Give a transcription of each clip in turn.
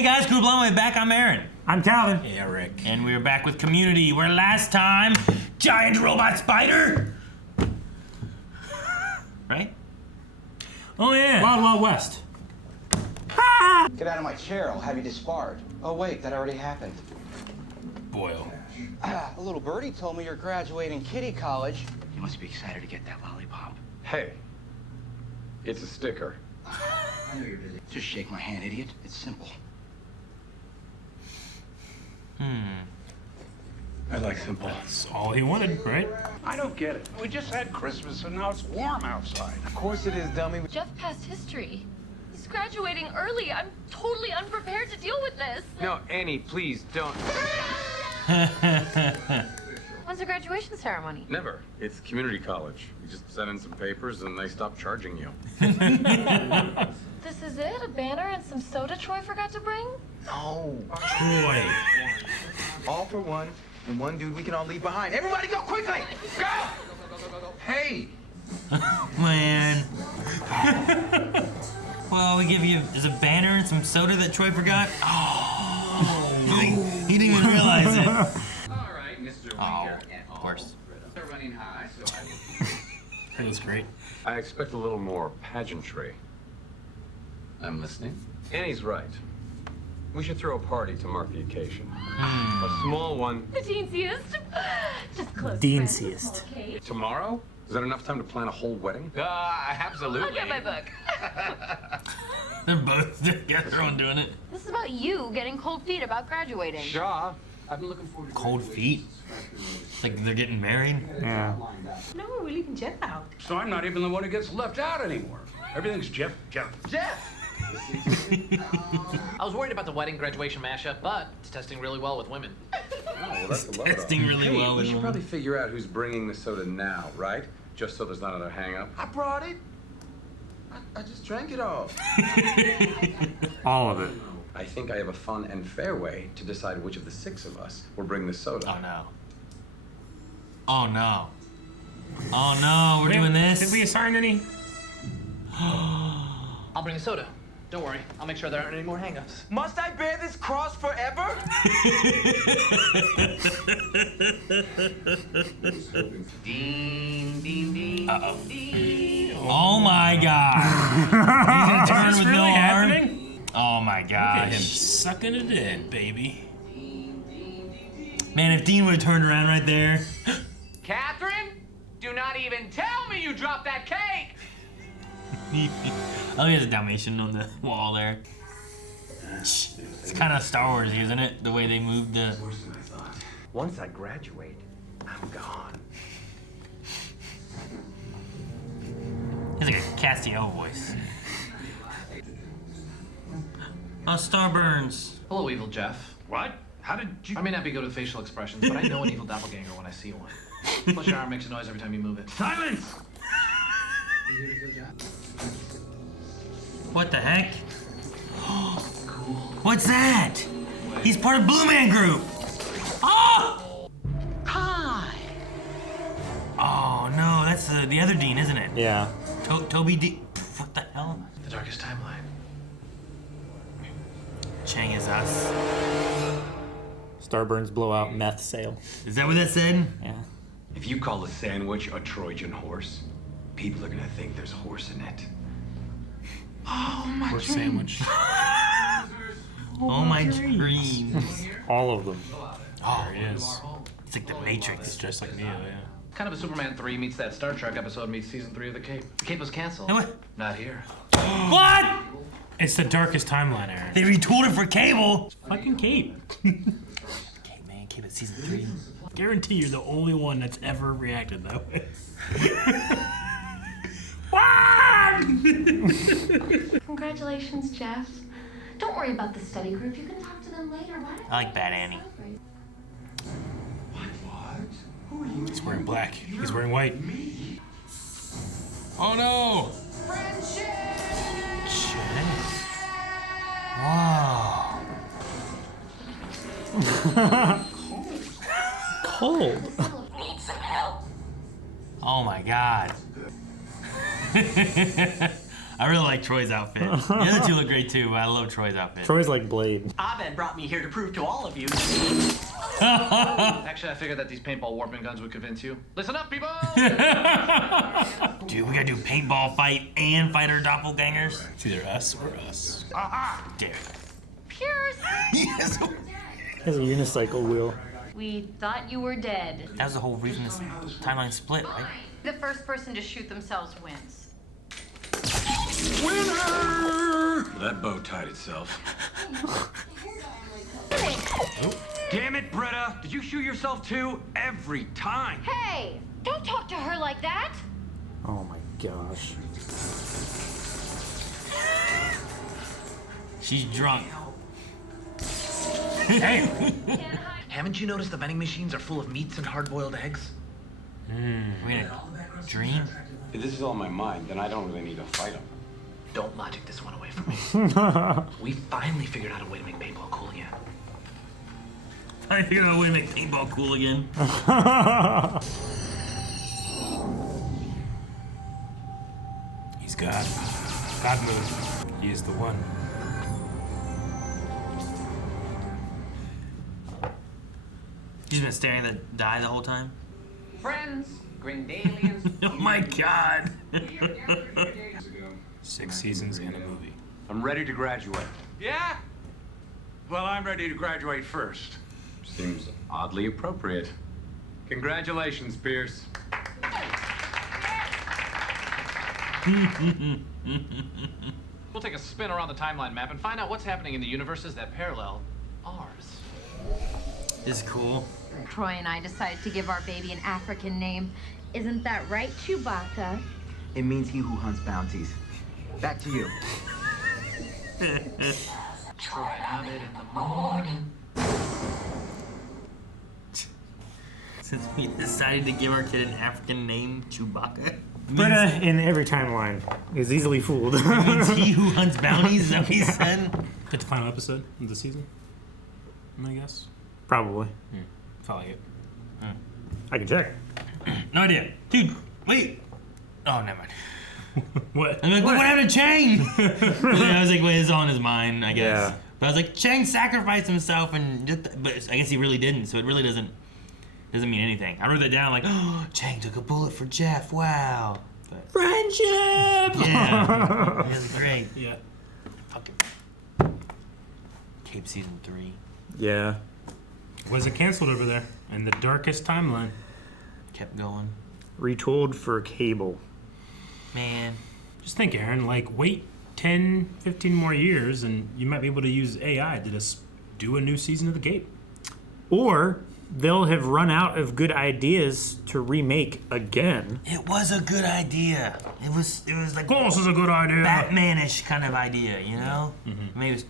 Hey guys, Group Long Way back. I'm Aaron. I'm Calvin. Yeah, Rick. And we're back with Community, where last time, giant robot spider. Right? Oh yeah. Wild Wild West. Get out of my chair, I'll have you disbarred. Oh wait, that already happened. Boyle. A little birdie told me you're graduating Kitty College. You must be excited to get that lollipop. Hey, it's a sticker. I know you're busy. Just shake my hand, idiot. It's simple. I like simple. That's all he wanted, right? I don't get it. We just had Christmas and now it's warm outside. Of course it is, dummy. Jeff passed history. He's graduating early. I'm totally unprepared to deal with this. No, Annie, please don't. When's the graduation ceremony? Never. It's community college. You just send in some papers and they stop charging you. This is it? A banner and some soda Troy forgot to bring? No. Troy. All for one, and one dude we can all leave behind. Everybody go quickly! Go! Hey! Man. Well, we give you is a banner and some soda that Troy forgot. Oh, he didn't even realize it. All right, Mr. Winker. Of course. They're running high, so I will. That was great. I expect a little more pageantry. I'm listening. Annie's right. We should throw a party to mark the occasion. A small one. The teensiest. Just close. Deensiest. Okay. Tomorrow? Is that enough time to plan a whole wedding? Absolutely. I'll get my book. They're both together on doing it. This is about you getting cold feet about graduating. Shaw. I've been looking forward to Cold feet. Like they're getting married. Yeah. No, we're leaving Jeff out. So I'm not even the one who gets left out anymore. Everything's Jeff. Jeff! I was worried about the wedding graduation mashup, but it's testing really well with women. Oh, well, that's a lot of Testing really hey, well we with should women. probably figure out who's bringing the soda now, right? Just so there's not another hang-up. I brought it. I just drank it all. All of it. I think I have a fun and fair way to decide which of the six of us will bring the soda. Oh no. Oh no. Oh no, we're doing this. Did we assign any? I'll bring the soda. Don't worry. I'll make sure there aren't any more hangups. Must I bear this cross forever? Ding, ding, ding. Uh-oh. Ding. Oh my god. He's gonna turn Is this with really no arm. happening? Oh my Look at him gosh. sucking it in, baby. Man, if Dean would have turned around right there. Catherine, do not even tell me you dropped that cake! Oh, he has a Dalmatian on the wall there. It's kind of Star Wars, isn't it? The way they moved the. Once I graduate, I'm gone. He's like a Castiel voice. Oh, Starburns. Hello, evil Jeff. What? How did you... I may not be good with facial expressions, but I know an evil doppelganger when I see one. Plus your arm makes a noise every time you move it. Silence! What the heck? What's that? He's part of Blue Man Group. Oh! Hi. Oh no, that's the other Dean, isn't it? Yeah. Toby Dean. What the hell? The darkest timeline. Chang is us. Starburns blowout meth sale. Is that what that said? Yeah. If you call a sandwich a Trojan horse, people are gonna think there's horse in it. Oh, my Horse sandwich. Oh my dreams. All of them. Oh, There he is. it's like the Matrix. It's just like Neo, yeah. Kind of a Superman 3 meets that Star Trek episode meets season 3 of The Cape. The Cape was canceled. No, what? Not here. What? It's the darkest timeline, Aaron. They retooled it for cable. Fucking Cape. Okay, man, Cape at season 3. Guarantee you're the only one that's ever reacted that way. Congratulations, Jeff. Don't worry about the study group. You can talk to them later. Why don't I like Bad Annie. He's wearing black. He's wearing white. Oh no! Wow. Cold. Oh my god. I really like Troy's outfit. The other two look great too, but I love Troy's outfit. Troy's like Blade. Abed brought me here to prove to all of you. Actually, I figured that these paintball warping guns would convince you. Listen up, people! Dude, we gotta do paintball fight and fight our doppelgangers. It's either us or us. Aha! Dude. Pierce, Yes. Has a unicycle wheel. we thought you were dead. That was the whole reason this timeline split, right? The first person to shoot themselves wins. Winner! That bow tied itself. Damn it, Britta! Did you shoot yourself too? Every time! Hey, don't talk to her like that. Oh my gosh. She's drunk. Hey! Haven't you noticed the vending machines are full of meats and hard-boiled eggs? We in a dream? If this is all in my mind, then I don't really need to fight him. Don't logic this one away from me. We finally figured out a way to make paintball cool again. I figured out a way to make paintball cool again. He's God. God mode. He is the one. She's been staring at the die the whole time. Friends, Grindalians. Oh my god. 6 seasons and a movie. I'm ready to graduate. Yeah? Well, I'm ready to graduate first. Seems oddly appropriate. Congratulations, Pierce. We'll take a spin around the timeline map and find out what's happening in the universes that parallel ours. This is cool. Troy and I decided to give our baby an African name. Isn't that right, Chewbacca? It means he who hunts bounties. Back to you. Troy Abed in the morning. Since we decided to give our kid an African name, Chewbacca. Britta in every timeline is easily fooled. Means he who hunts bounties, is that what he said? Get the final episode of the season, I guess. Probably. Felt like it. I can check. No idea. Dude, wait. Oh, never mind. What? I'm like, what happened to Chang? I was like, wait, it's all in his mind, I guess. Yeah. But I was like, Chang sacrificed himself, but I guess he really didn't, so it really doesn't mean anything. I wrote that down like, oh, Chang took a bullet for Jeff, wow. But, Friendship! yeah, it was great. Yeah. Fucking Cape Season 3. Yeah. Was it canceled over there in the darkest timeline? Kept going. Retooled for cable. Man. Just think, Aaron, like, wait 10, 15 more years and you might be able to use AI to just do a new season of The Cape. Or they'll have run out of good ideas to remake again. It was a good idea. It was like This is a good idea. Batman-ish kind of idea, you know? Maybe it was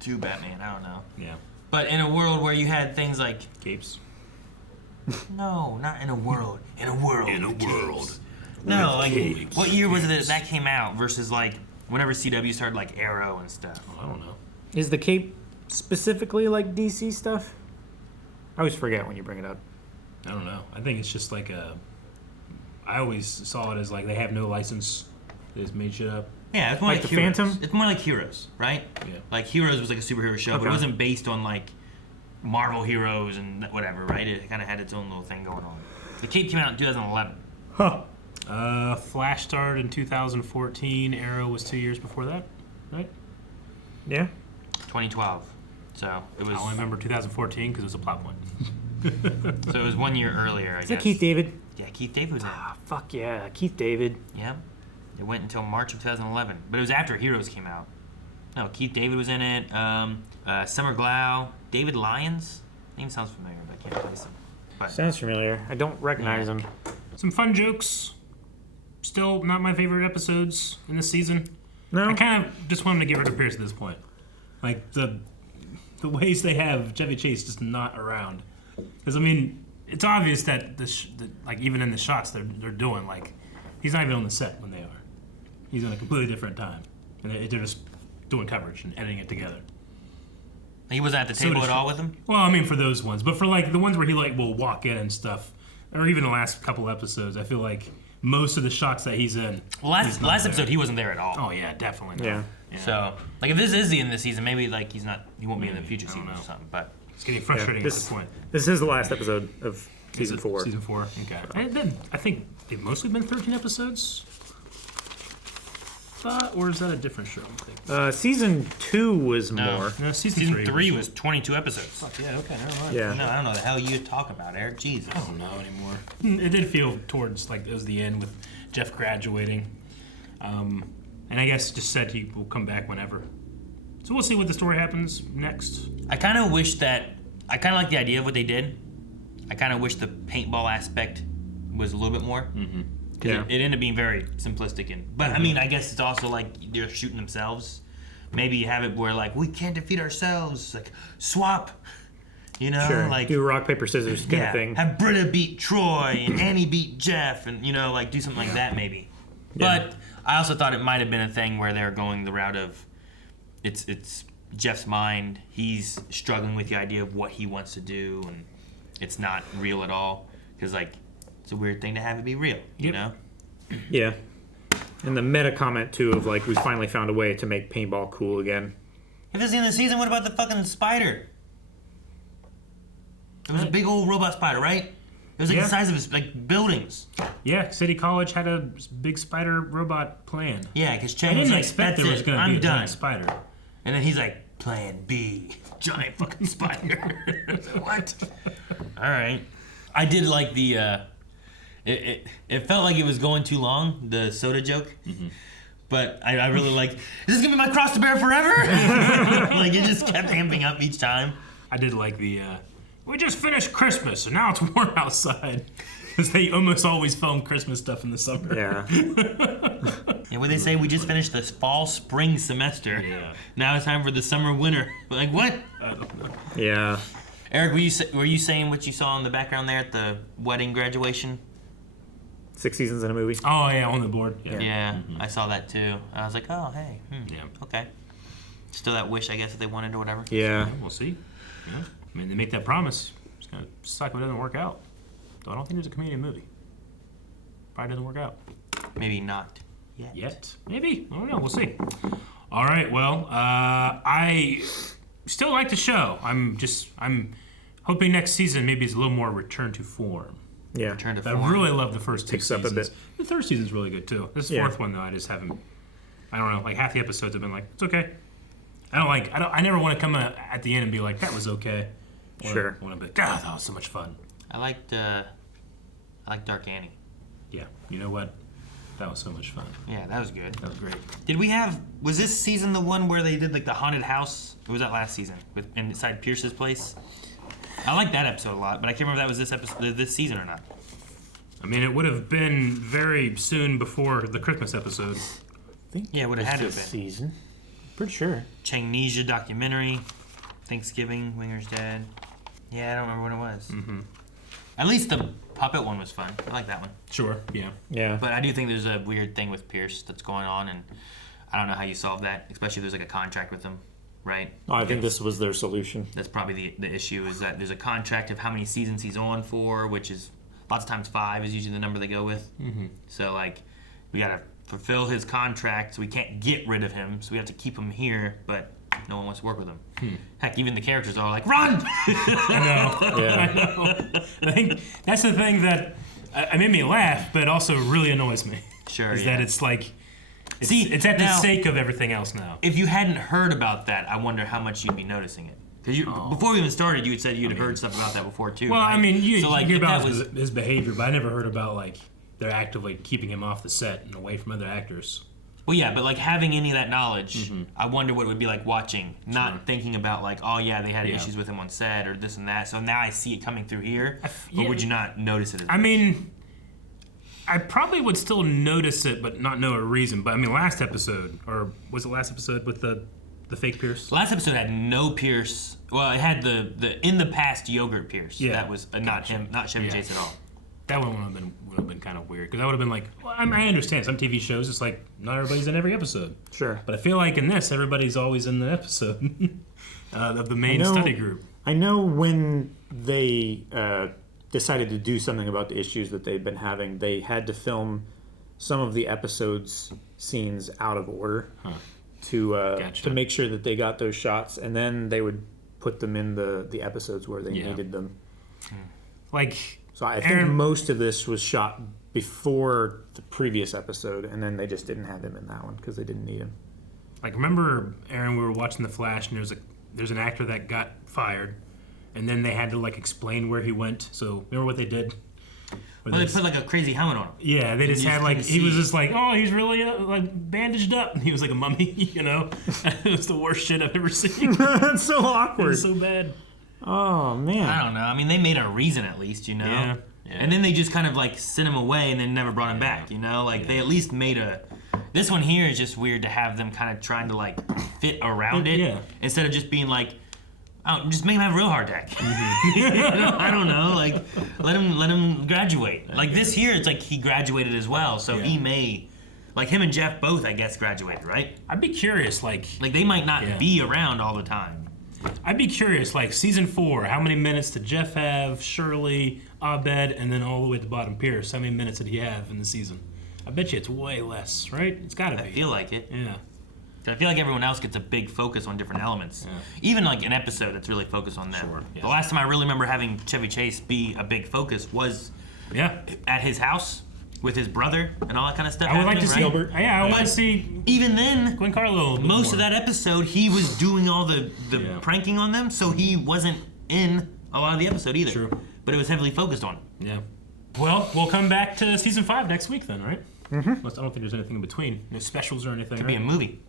too Batman, I don't know. Yeah. But in a world where you had things like Capes. no, not in a world. In a world. In a with world. capes. No, like capes. what year was it that came out versus like whenever CW started like Arrow and stuff? I don't know. Is the Cape specifically like DC stuff? I always forget when you bring it up. I don't know. I think it's just like a. I always saw it as like they have no license. They just made shit up. Yeah, it's more Like like, the Heroes. Phantom? It's more like Heroes, right? Yeah. Like Heroes was like a superhero show, but it Okay. wasn't based on like Marvel heroes and whatever, right? It kind of had its own little thing going on. The Cape came out in 2011. Huh. Flash started in 2014. Arrow was 2 years before that, right? Yeah. 2012. So it was. I only remember 2014 because it was a plot point. So it was 1 year earlier, I Is guess. that Keith David? Yeah, Keith David was in it. Ah, fuck yeah. Keith David. Yeah. It went until March of 2011, but it was after Heroes came out. No, Keith David was in it. Summer Glau, David Lyons. Name sounds familiar, but I can't place him. But Sounds familiar. I don't recognize him. Some fun jokes. Still not my favorite episodes in this season. No? I kind of just wanted to get rid of Pierce at this point. Like the ways they have Chevy Chase just not around. Because I mean, it's obvious that like even in the shots they're doing, like he's not even on the set when they are. He's in a completely different time, and they're just doing coverage and editing it together. he wasn't at the table at all with him? Well, I mean for those ones, but for like the ones where he like will walk in and stuff, or even the last couple episodes, I feel like most of the shots that he's in. Well, last episode he wasn't there at all. Oh yeah, definitely. Yeah. So, like, if this is the end of the season, maybe like he won't be in the future seasons or something. But it's getting frustrating at this point. This is the last episode of season 4. Season 4. Okay. I think they've mostly been 13 episodes. Or is that a different show? Season 2 was more. No, season 3 was 22 episodes. Fuck yeah, okay, never mind. Yeah. No, I don't know the hell you talk about, Eric. Jesus. I don't know anymore. It did feel towards like it was the end with Jeff graduating. And I guess just said he will come back whenever. So we'll see what the story happens next. I kind of like the idea of what they did. I kind of wish the paintball aspect was a little bit more. Mm-hmm. Yeah. It ended up being very simplistic. But, I mean, I guess it's also like they're shooting themselves. Maybe you have it where, like, we can't defeat ourselves. Like, swap. You know? Sure. Like, do rock, paper, scissors kind of thing. Have Britta beat Troy and Annie beat Jeff and, you know, like, do something like that maybe. Yeah. But I also thought it might have been a thing where they're going the route of it's Jeff's mind. He's struggling with the idea of what he wants to do, and it's not real at all. Because, like, it's a weird thing to have it be real, you know? Yeah. And the meta comment, too, of, like, we finally found a way to make paintball cool again. If it's the end of the season, what about the fucking spider? It was a big old robot spider, right? It was like the size of his, like, buildings. Yeah, City College had a big spider robot plan. Yeah, because I Chang was didn't like, expect that's there was it, going to I'm be a done. giant spider. And then he's like, Plan B, giant fucking spider. I was like, what? All right. I did like the, it felt like it was going too long, the soda joke. Mm-hmm. But I really like, is this going to be my cross to bear forever? Like, it just kept amping up each time. I did like the, we just finished Christmas, and now it's warm outside. Because they almost always film Christmas stuff in the summer. Yeah. Yeah, what they say, we just finished the fall-spring semester. Yeah. Now it's time for the summer-winter. Like, what? I don't know. Yeah. Eric, were you saying what you saw in the background there at the wedding graduation? 6 seasons in a movie. Oh, yeah, on the board. Yeah, I saw that too. I was like, oh, hey. Yeah. Okay. Still that wish, I guess, that they wanted or whatever. Yeah. We'll see. Yeah. I mean, they make that promise. It's going to suck if it doesn't work out. Though I don't think there's a comedian movie. Probably doesn't work out. Maybe not yet. Maybe. I don't know. We'll see. All right. Well, I still like the show. I'm hoping next season maybe is a little more return to form. Yeah. Return to I form. really love the first 2 Picks seasons. up a bit. The third season's really good too. This fourth one though, I just haven't. I don't know. Like half the episodes have been like, it's okay. I never want to come at the end and be like, that was okay. Sure. I want to be like, God, that was so much fun. I liked Dark Annie. Yeah. You know what? That was so much fun. Yeah, that was good. That was great. Was this season the one where they did like the haunted house? Or was that last season? Inside Pierce's place? I like that episode a lot, but I can't remember if that was this season or not. I mean, it would have been very soon before the Christmas episode. Yeah, it would have had to have This been. season. Pretty sure. Changnesia documentary, Thanksgiving, Winger's Dead. Yeah, I don't remember what it was. Mm-hmm. At least the puppet one was fun. I like that one. Sure, yeah. Yeah. But I do think there's a weird thing with Pierce that's going on, and I don't know how you solve that, especially if there's like a contract with him, right? Oh, I think this was their solution. That's probably the issue, is that there's a contract of how many seasons he's on for, which is lots of times 5 is usually the number they go with. Mm-hmm. So, like, we got to fulfill his contract, so we can't get rid of him, so we have to keep him here, but no one wants to work with him. Heck, even the characters are like, run! I know. Yeah. I know. I think that's the thing that it made me laugh, but also really annoys me. Sure, is yeah. that it's like, it's, See, it's at the now- sake of everything else now. If you hadn't heard about that, I wonder how much you'd be noticing it. Because before we even started, you had said you'd heard stuff about that before, too. Well, right? I mean, you so, like, hear if about that was, his behavior, but I never heard about, like, they're actively keeping him off the set and away from other actors. Well, yeah, but, like, having any of that knowledge, I wonder what it would be like watching, not thinking about, like, oh, yeah, they had issues with him on set or this and that, so now I see it coming through here. Or would you not notice it? I mean, I probably would still notice it, but not know a reason. But, I mean, last episode, or was it last episode with the fake Pierce? Last episode had no Pierce. Well, it had the in the past yogurt Pierce. Yeah. That was not him, not Chevy Chase at all. That one would have been kind of weird, because I would have been like, well, I understand some TV shows, it's like not everybody's in every episode. Sure. But I feel like in this, everybody's always in the episode of the main study group. I know when they decided to do something about the issues that they've been having. They had to film some of the episodes scenes out of order to make sure that they got those shots, and then they would put them in the episodes where they needed them. So I think most of this was shot before the previous episode, and then they just didn't have him in that one because they didn't need him. Like, remember, Aaron, we were watching The Flash, and there's an actor that got fired, and then they had to like explain where he went. So remember what they did? Well, they put like a crazy helmet on him. Yeah, they just had like he was just like, oh, he's really like bandaged up. And he was like a mummy, you know. It was the worst shit I've ever seen. That's so awkward. It was so bad. Oh man. I don't know. I mean, they made a reason at least, you know. Yeah. And then they just kind of like sent him away and then never brought him back, you know. Like they at least made a. This one here is just weird to have them kind of trying to like fit around it instead of just being like. Oh, just make him have a real heart attack. I don't know. Like, let him graduate. Like this here, it's like he graduated as well, so he may, like him and Jeff both, I guess, graduated, right? I'd be curious, like they might not be around all the time. I'd be curious, like season 4, how many minutes did Jeff have? Shirley, Abed, and then all the way at the bottom, Pierce. How many minutes did he have in the season? I bet you it's way less, right? It's got to be. I feel like it. Yeah. I feel like everyone else gets a big focus on different elements. Yeah. Even like an episode that's really focused on them. Sure, yes. The last time I really remember having Chevy Chase be a big focus was at his house with his brother and all that kind of stuff. I would like to see Gilbert. Yeah, I would like to see even then Giancarlo. Most of that episode he was doing all the pranking on them, so he wasn't in a lot of the episode either. True. But it was heavily focused on him. Yeah. Well, we'll come back to season 5 next week then, right? Mm-hmm. I don't think there's anything in between. No specials or anything. Could be a movie.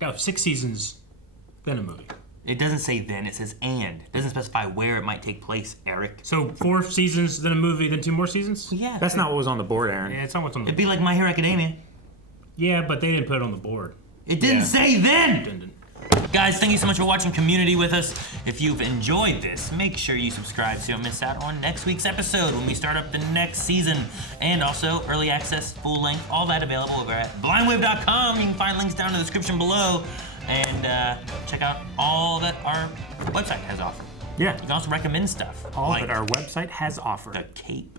No, 6 seasons, then a movie. It doesn't say then, it says and. It doesn't specify where it might take place, Eric. So 4 seasons, then a movie, then 2 more seasons? Yeah. That's not what was on the board, Aaron. Yeah, it's not what's on the board. It'd be like My Hero Academia. Yeah, but they didn't put it on the board. It didn't say then! It didn't. Guys, thank you so much for watching Community with us. If you've enjoyed this, make sure you subscribe so you don't miss out on next week's episode when we start up the next season. And also, early access, full length, all that available over at blindwave.com. You can find links down in the description below. And check out all that our website has offered. Yeah. You can also recommend stuff. All that our website has offered. The cape.